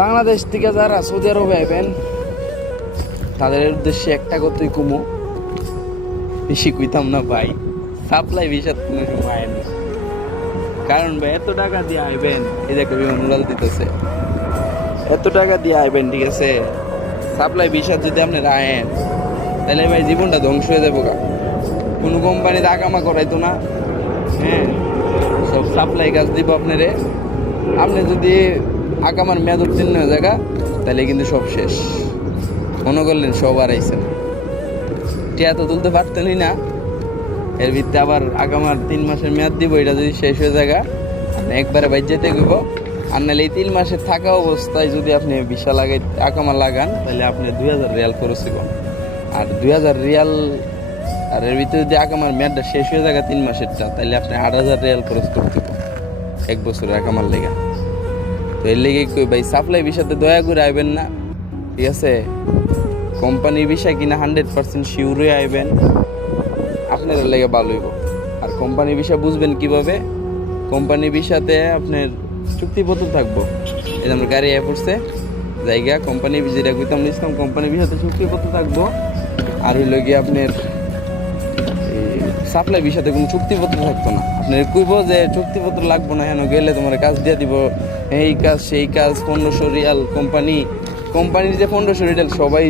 বাংলাদেশ থেকে যারা সৌদি আরবে আইবেন তাদের উদ্দেশ্যে একটা কথাই কমু, বেশি কইতাম না ভাই, সাপ্লাই ভিসার কোনো সময় আইন না। কারণ ভাই এত টাকা দিয়ে আইবেন, এই যে একটা বিমান উড়াল দিতেছে, এত টাকা দিয়ে আইবেন, ঠিক আছে, সাপ্লাই ভিসার যদি আপনারা আয়েন তাহলে ভাই জীবনটা ধ্বংস হয়ে যাবো। কোনো কোম্পানিতে আকামা করাইতো না, হ্যাঁ, সব সাপ্লাই কাজ দিব আপনারে। আপনি যদি আকামার মেয়াদ উত্তীর্ণ হয়ে জায়গা তাহলে কিন্তু সব শেষ, মনে করলেন সব আর আইসেন, টিয়া তো তুলতে পারতেনই না, এর ভিত্তিতে আবার আগামার 3 মাসের মেয়াদ দিব, এটা যদি শেষ হয়ে জায়গা আপনি একবারে বাইর যেতে গেব। আর নাহলে এই 3 মাসের থাকা অবস্থায় যদি আপনি ভিসা লাগাই আকামা লাগান তাহলে আপনি 2000 রিয়াল খরচ হইব। আর 2000 রিয়াল, আর এর ভিতরে যদি আকামার মেয়াদটা শেষ হয়ে জায়গা 3 মাসেরটা, তাহলে আপনি 8000 রিয়াল খরচ করতে হবে 1 বছরের আকামার লেগা। তো এর লেগে কই ভাই, সাপ্লাই ভিসাতে দয়া করে আইবেন না, ঠিক আছে। কোম্পানির বিষয় কিনা 100% শিওর হয়ে আইবেন, আপনার লেগে ভালো হইব। আর কোম্পানির বিষয় বুঝবেন কিভাবে, কোম্পানির বিষয়তে আপনার চুক্তিপত্র থাকবো। এই যে আমার গাড়ি আয় পড়ছে জায়গা, কোম্পানি যেটা কইতাম নিছিলাম, কোম্পানির বিষয়তে চুক্তিপত্র থাকবো। আর হইল গিয়ে আপনার সাপ্লাই বিষয়তে কোনো চুক্তিপত্র থাকতো না। আপনার কইব যে চুক্তিপত্র লাগবো না, হেন গেলে তোমার কাজ দিয়ে দিব, এই কাজ সেই কাজ, 1500 রিয়াল কোম্পানির যে 1500 রিয়াল সবাই